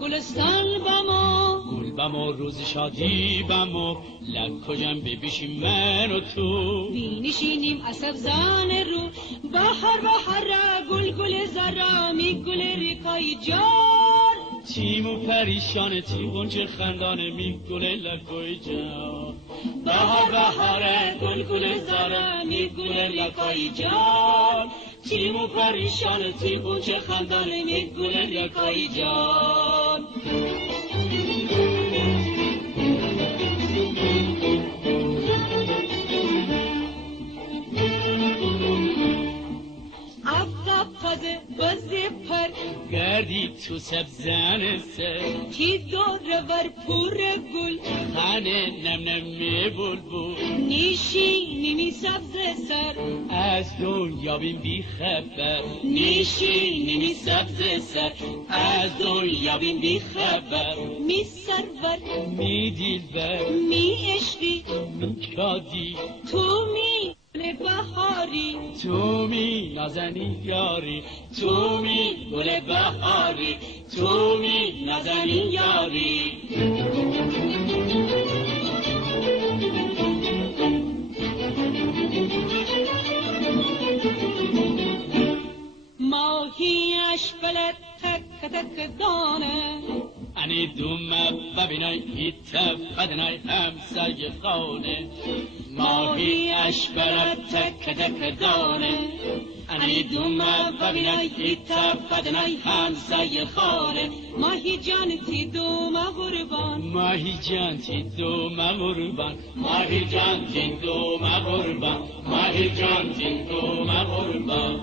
گلستان بامو گل بامو روز شادی بامو لک کجم ببیشیم من و تو بینشینیم اسب زان رو بحر گل گل زرا می گل ریکای جان تیمو پریشانه تیغونچه خندانه می گل لکوی جان بحر گل گل زرا می گل ریکای جان تیمو پریشانه تیغونچه خندانه می گل ریکای جان پر گردی تو سبزن سر کی دوره ور پور گل خانه نم نم بلبل نیشینی سبز سر از دنیا بی خبر نیشینی سبز سر از دنیا بی خبر می سرور می دیلبر می عشقی می شادی تو می بهاری تو می نازنی یاری تو می گل بهاری تو می نازنی یاری ماهیش بلد تک تک دانه انی دوم ببینای ایت بدنای همسایه خانه ماهیش بلد تک تک دانه انی دوم ببینای ایت بدنای همسایه خانه ماهی جان تی دوم قربان ماهی جان تی دوم قربان ماهی جان تی دوم قربان ماهی جان تی دوم قربان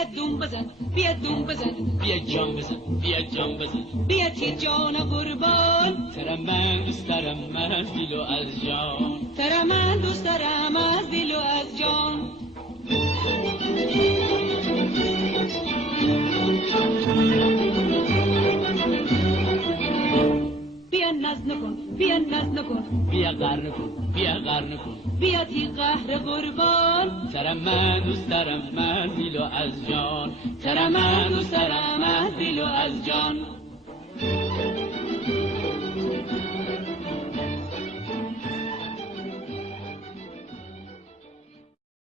بیا دوم بزن بیا دوم بزن بیا جان بزن بیا جان بزن بیا تی جان قربان ترا من دوست دارم من از دل و از جان ترا من دوست دارم از دل و از جان بیا ناز نکن بیا ناز نکن بیا قهر نکن بیا قهر نکن بیا تی قهر قربان ترا من دوست دارم من دل و از جان ترا من دوست دارم من دل و از جان